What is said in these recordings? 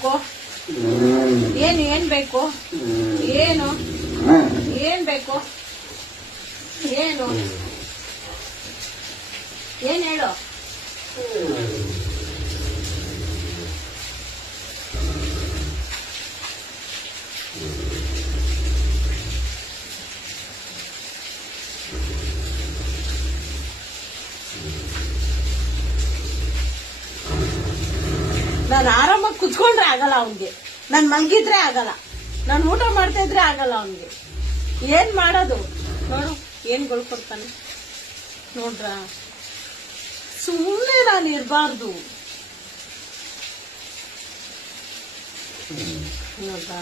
ಬೇಕು? ಏನ್ ಬೇಕು? ಏನು ಏನ್ ಬೇಕು? ಏನು ಏನ್ ಹೇಳು? ನಾನು ಆರಾಮಾಗಿ ಕುತ್ಕೊಂಡ್ರೆ ಆಗಲ್ಲ ಅವನ್ಗೆ, ನಾನು ಮಲಗಿದ್ರೆ ಆಗಲ್ಲ, ನಾನು ಊಟ ಮಾಡ್ತಾ ಇದ್ರೆ ಆಗಲ್ಲ ಅವನ್ಗೆ. ಏನ್ ಮಾಡೋದು ನೋಡು, ಏನ್ ಕೊಡ್ತಾನೆ ನೋಡ್ರ. ಸುಮ್ಮನೆ ನಾನು ಇರಬಾರ್ದು ನೋಡ್ರ.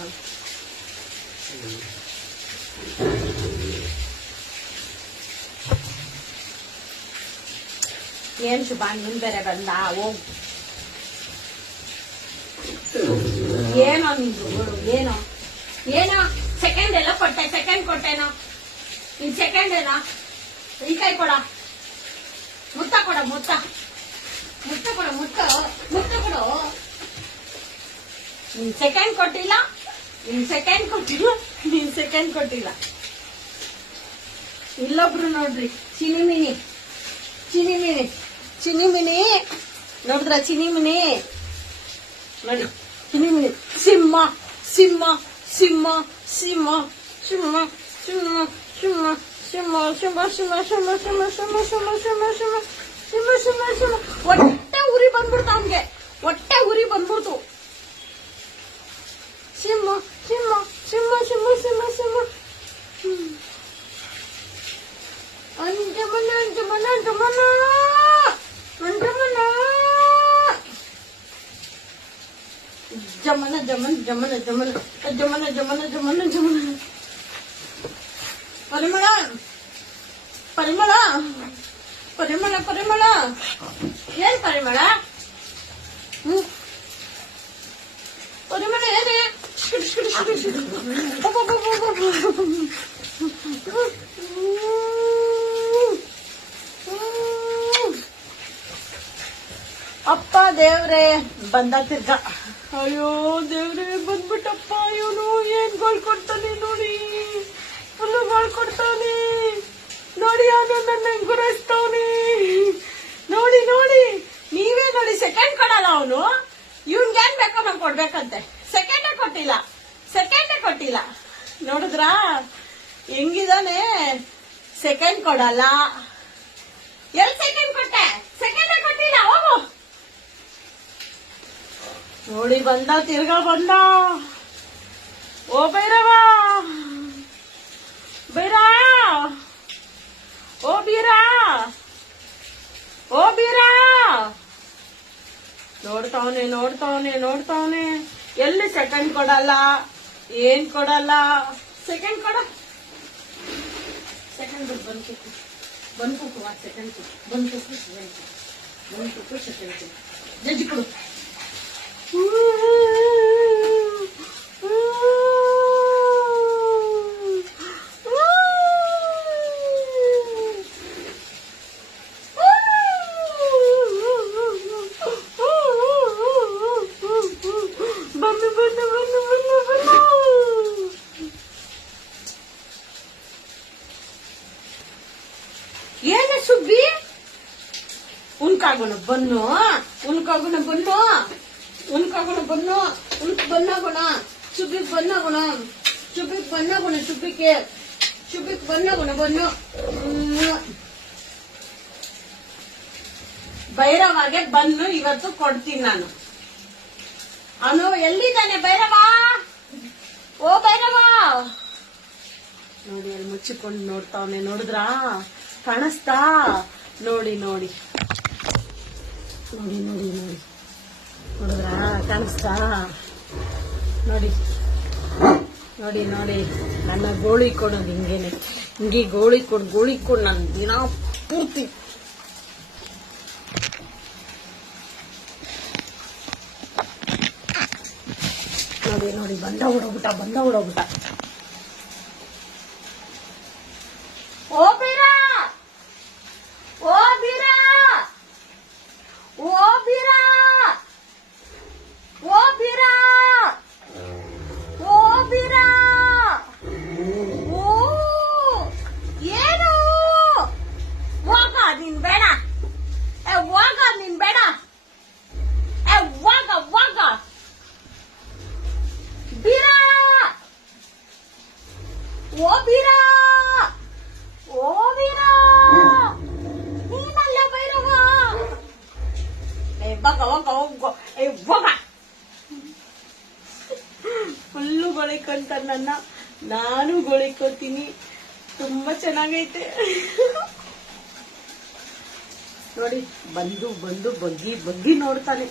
ಏನ್ ಶುಭ ನಿನ್ ಬೇರೆ ಬಂದ? ಹೋಗ್. ಏನೋ ನಿಂದು ಏನೋ ಏನೋ ಸೆಕೆಂಡ್ ಎಲ್ಲ ಕೊಟ್ಟೆ, ಸೆಕೆಂಡ್ ಕೊಟ್ಟೇನೋ? ಇನ್ ಸೆಕೆಂಡ್ ಏನೋ? ಈ ಕೈ ಕೊಡ, ಮುತ್ತ ಕೊಡ, ಮುತ್ತ ಮುತ್ತ ಕೊಡ, ಮುತ್ತ ಮುತ್ತ ಕೊಡು. ನೀನ್ ಸೆಕೆಂಡ್ ಕೊಟ್ಟಿಲ್ಲ, ನೀನ್ ಸೆಕೆಂಡ್ ಕೊಟ್ಟಿಲ್ಲ, ನೀನ್ ಸೆಕೆಂಡ್ ಕೊಟ್ಟಿಲ್ಲ. ಇಲ್ಲೊಬ್ರು ನೋಡ್ರಿ, ಚಿನಿಮಿನಿ ಚಿನಿಮಿನಿ ಚಿನಿಮಿನಿ ನೋಡಿದ್ರ? ಚಿನಿಮಿನಿ ನೋಡಿ, ಚಿನಿಮಿನಿ. ಸಿಂಹ ಸಿಂಹ ಸಿಂಹ ಸಿಂಹ ಸಿಂಹ ಸಿಂಹ ಸಿಂಹ ಸಿಂಹ ಸಿಂಹ ಸಿಂಹ ಸಿಂಹ ಸಿಂಹ ಸಿಂಹ ಸಿಂಹ ಸಿಂಹ ಸಿಂಹ ಸಿಂಹ ಸಿಂಹ ಸಿಂಹ. ಹೊಟ್ಟೆ ಉರಿ ಬಂದ್ಬಿಡ್ತು ಅವನ್ಗೆ, ಹೊಟ್ಟೆ ಉರಿ ಬಂದ್ಬಿಡ್ತು. ಸಿಂಹ ಸಿಂಹ ಸಿಂಹ ಸಿಂಹ ಸಿಂಹ ಸಿಂಹ. ಅಂಜಮನ ಅಂಜಮನ ಅಂಜಮನ ಅಂಜಮನ ಜಮನ ಜಮನ ಜಮನ ಜಮನ ಜಮನ ಜಮನ ಜಮನ ಜಮನ. ಪರಿಮಳ ಪರಿಮಳ ಪರಿಮಳ ಪರಿಮಳ. ಏನ್ ಪರಿಮಳ? ಪರಿಮಳ ಏನೇ? ಅಪ್ಪ ದೇವ್ರೆ ಬಂದ ತಿರ್ಗ. ಅಯ್ಯೋ ದೇವ್ರೆ ಬಂದ್ಬಿಟ್ಟಪ್ಪ ಇವನು. ಏನ್ ಗೋಳ್ ಕೊಡ್ತಾನೆ ನೋಡಿ, ಫುಲ್ಲು ಗೋಳ್ ಕೊಡ್ತಾನೆ ನೋಡಿ. ಅವನು ನನ್ನ ಗುರಾಯಿಸ್ತಾವನೆ ನೋಡಿ ನೋಡಿ. ನೀವೇ ನೋಡಿ, ಸೆಕೆಂಡ್ ಕೊಡಲ್ಲ ಅವನು. ಇವನ್ಗೆ ಏನ್ ಬೇಕೋ ನಾವು ಕೊಡ್ಬೇಕಂತೆ. ಸೆಕೆಂಡೇ ಕೊಟ್ಟಿಲ್ಲ, ಸೆಕೆಂಡೇ ಕೊಟ್ಟಿಲ್ಲ. ನೋಡಿದ್ರ ಹೆಂಗಿದಾನೆ? ಸೆಕೆಂಡ್ ಕೊಡಲ್ಲ. ಎಲ್ ಸೆಕೆಂಡ್ ಕೊಟ್ಟೆ? ಸೆಕೆಂಡೇ ಕೊಟ್ಟಿಲ್ಲ. ಹೋಗು ನೋಡಿ, ಬಂದ ತಿರ್ಗಾ ಬಂದ. ಓ ಭೈರವ, ಬೈರಾ, ಓ ಬೀರಾ, ಓ ಬೀರಾ. ನೋಡ್ತಾವನೆ ನೋಡ್ತಾವನೆ ನೋಡ್ತಾವನೆ. ಎಲ್ಲಿ ಸೆಕೆಂಡ್ ಕೊಡಲ್ಲ, ಏನ್ ಕೊಡಲ್ಲ. ಸೆಕೆಂಡ್ ಕೊಡ, ಸೆಕೆಂಡ್ ಬಂದು ಬಂದ್ಕು ಸೆಕೆಂಡ್ ಬಂದ್ಕು ಬಂದ್ಕು ಸೆಕೆಂಡ್ ಜಡ್ಜಿ ಕೊಡು. ಏನ ಸುಬ್ಬಿ? ಉನ್ಕಾಗೋಣ ಬನ್ನು, ಉನ್ಕಾಗೋಣ ಬನ್ನು, ಉನ್ಕಾಗೋಣ ಬನ್ನು, ಉನ್ಕ್ ಬನ್ನಾಗೋಣ. ಸುಬ್ಬಿಗ್ ಬನ್ನಾಗೋಣ, ಸುಬ್ಬಿಗ್ ಬನ್ನಾಗೋಣ, ಸುಬ್ಬಿಗೆ ಸುಬ್ಬಿಗ್ ಬನ್ನಾಗೋಣ ಬನ್ನು. ಭೈರವಾಗೆ ಬನ್ನು ಇವತ್ತು ಕೊಡ್ತೀನಿ ನಾನು. ಅವನು ಎಲ್ಲಿದ್ದಾನೆ ಭೈರವ? ಓ ಭೈರವ ನೋಡಿ, ಅಲ್ಲಿ ಮುಚ್ಚಿಕೊಂಡು ನೋಡ್ತಾವನೆ. ನೋಡಿದ್ರಾ? ಕಾಣಿಸ್ತಾ? ನೋಡಿ ನೋಡಿ ನೋಡಿ ನೋಡಿ ನೋಡಿ ನೋಡಿದ್ರಾ? ಕಾಣಿಸ್ತಾ? ನೋಡಿ ನೋಡಿ ನೋಡಿ. ನನ್ನ ಗೋಳಿ ಕೊಡೋದು ಹಿಂಗೇನೆ, ಹಿಂಗೆ ಗೋಳಿ ಕೊಡು ನನ್ನ ದಿನ ಪೂರ್ತಿ. ನೋಡಿ ನೋಡಿ, ಬಂದ ಓಡೋಗ್ಬಿಟ್ಟ. ಓ ಬೀರಾ, ಓ ಬೀರಾ, ಓ ಬೀರಾ, ಓ ಬೀರಾ. ಓ ಬೀರ, ಓ ಬೀರ, ನೀನಲ್ಲ ಭೈರವ. ಬಗ ಹೋಗ ಹೋಗೋ, ಹೋಗ. ಫುಲ್ಲು ಗೊಳಿಕೊಂತ ನನ್ನ, ನಾನು ಗೊಳಿಕೋತೀನಿ. ತುಂಬಾ ಚೆನ್ನಾಗೈತೆ ನೋಡಿ. ಬಂದು ಬಂದು ಬಗ್ಗಿ ಬಗ್ಗಿ ನೋಡ್ತಾನೆ.